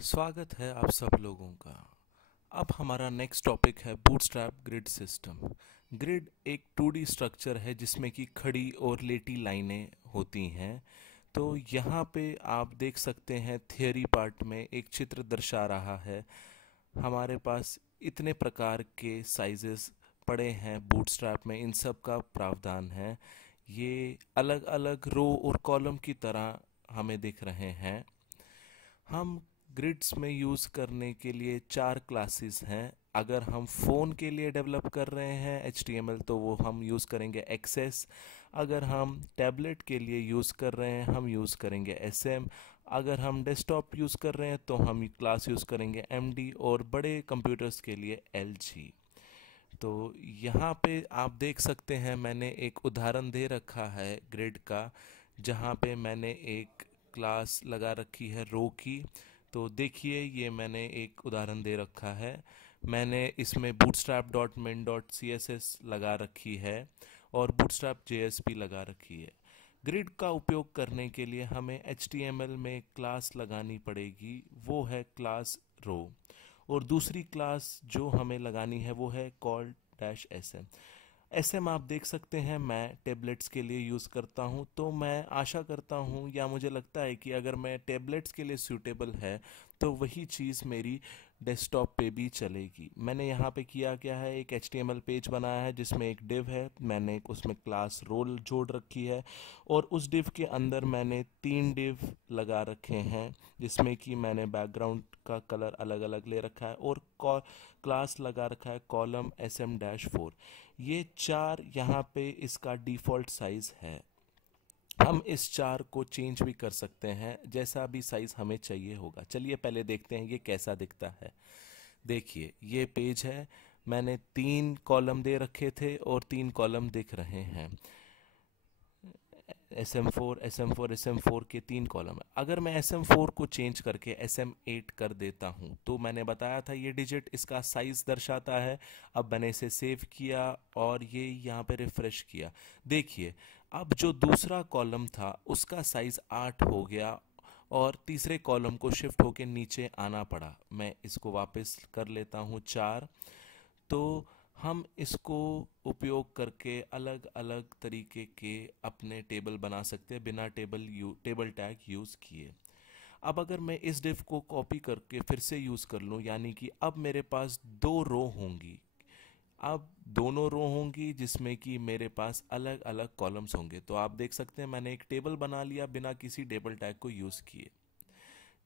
स्वागत है आप सब लोगों का। अब हमारा नेक्स्ट टॉपिक है बूटस्ट्रैप ग्रिड सिस्टम। ग्रिड एक 2D स्ट्रक्चर है जिसमें कि खड़ी और लेटी लाइनें होती हैं। तो यहाँ पे आप देख सकते हैं थियरी पार्ट में एक चित्र दर्शा रहा है। हमारे पास इतने प्रकार के साइजेस पड़े हैं बूटस्ट्रैप में, इन सब का प्रावधान है। ये अलग अलग रो और कॉलम की तरह हमें दिख रहे हैं। हम ग्रिड्स में यूज़ करने के लिए 4 क्लासेस हैं। अगर हम फ़ोन के लिए डेवलप कर रहे हैं HTML तो वो हम यूज़ करेंगे एक्सेस। अगर हम टैबलेट के लिए यूज़ कर रहे हैं हम यूज़ करेंगे SM। अगर हम डेस्कटॉप यूज़ कर रहे हैं तो हम क्लास यूज़ करेंगे MD, और बड़े कंप्यूटर्स के लिए LG। तो यहाँ पे आप देख सकते हैं मैंने एक उदाहरण दे रखा है ग्रिड का, जहाँ पे मैंने एक क्लास लगा रखी है रो की। तो देखिए ये मैंने एक उदाहरण दे रखा है। मैंने इसमें bootstrap.min.css लगा रखी है और bootstrap.jsp लगा रखी है। ग्रिड का उपयोग करने के लिए हमें HTML में क्लास लगानी पड़ेगी, वो है क्लास रो। और दूसरी क्लास जो हमें लगानी है वो है कॉल डैश SM। SM आप देख सकते हैं मैं टेबलेट्स के लिए यूज़ करता हूँ, तो मैं आशा करता हूँ या मुझे लगता है कि अगर मैं टेबलेट्स के लिए सूटेबल है तो वही चीज़ मेरी डेस्कटॉप पे भी चलेगी। मैंने यहाँ पे किया क्या है, एक HTML पेज बनाया है जिसमें एक डिव है, मैंने एक उसमें क्लास रोल जोड़ रखी है और उस डिव के अंदर मैंने 3 डिव लगा रखे हैं जिसमें कि मैंने बैकग्राउंड का कलर अलग अलग ले रखा है और क्लास लगा रखा है कॉलम SM-4। ये 4 यहाँ पे इसका डिफ़ॉल्ट साइज़ है। हम इस 4 को चेंज भी कर सकते हैं जैसा भी साइज़ हमें चाहिए होगा। चलिए पहले देखते हैं ये कैसा दिखता है। देखिए ये पेज है, मैंने 3 कॉलम दे रखे थे और 3 कॉलम दिख रहे हैं। SM4 SM4 SM4 के 3 कॉलम है। अगर मैं SM4 को चेंज करके SM8 कर देता हूँ तो मैंने बताया था ये डिजिट इसका साइज दर्शाता है। अब मैंने इसे सेव किया और ये यहाँ पे रिफ्रेश किया। देखिए अब जो दूसरा कॉलम था उसका साइज 8 हो गया और तीसरे कॉलम को शिफ्ट होके नीचे आना पड़ा। मैं इसको वापस कर लेता हूँ 4। तो हम इसको उपयोग करके अलग अलग तरीके के अपने टेबल बना सकते हैं बिना टेबल टैग यूज़ किए। अब अगर मैं इस डिव को कॉपी करके फिर से यूज़ कर लूँ, यानी कि अब मेरे पास 2 रो होंगी। अब दोनों रो होंगी जिसमें कि मेरे पास अलग अलग कॉलम्स होंगे। तो आप देख सकते हैं मैंने एक टेबल बना लिया बिना किसी टेबल टैग को यूज़ किए।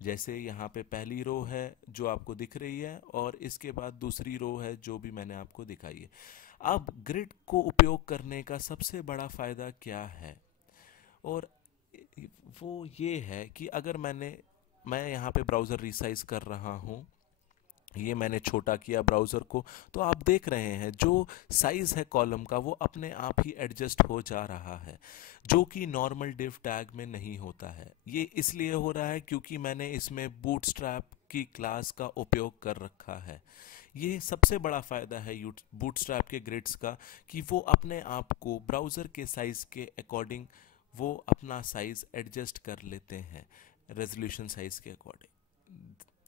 जैसे यहाँ पे पहली रो है जो आपको दिख रही है और इसके बाद दूसरी रो है जो भी मैंने आपको दिखाई है। अब ग्रिड को उपयोग करने का सबसे बड़ा फ़ायदा क्या है, और वो ये है कि अगर मैं यहाँ पे ब्राउज़र रिसाइज कर रहा हूँ, ये मैंने छोटा किया ब्राउज़र को, तो आप देख रहे हैं जो साइज़ है कॉलम का वो अपने आप ही एडजस्ट हो जा रहा है, जो कि नॉर्मल डिव टैग में नहीं होता है। ये इसलिए हो रहा है क्योंकि मैंने इसमें बूटस्ट्रैप की क्लास का उपयोग कर रखा है। ये सबसे बड़ा फ़ायदा है बूटस्ट्रैप के ग्रिड्स का कि वो अपने आप को ब्राउज़र के साइज़ के अकॉर्डिंग वो अपना साइज़ एडजस्ट कर लेते हैं, रेजोल्यूशन साइज़ के अकॉर्डिंग।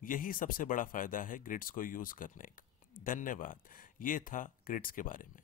यही सबसे बड़ा फ़ायदा है ग्रिड्स को यूज़ करने का। धन्यवाद। ये था ग्रिड्स के बारे में।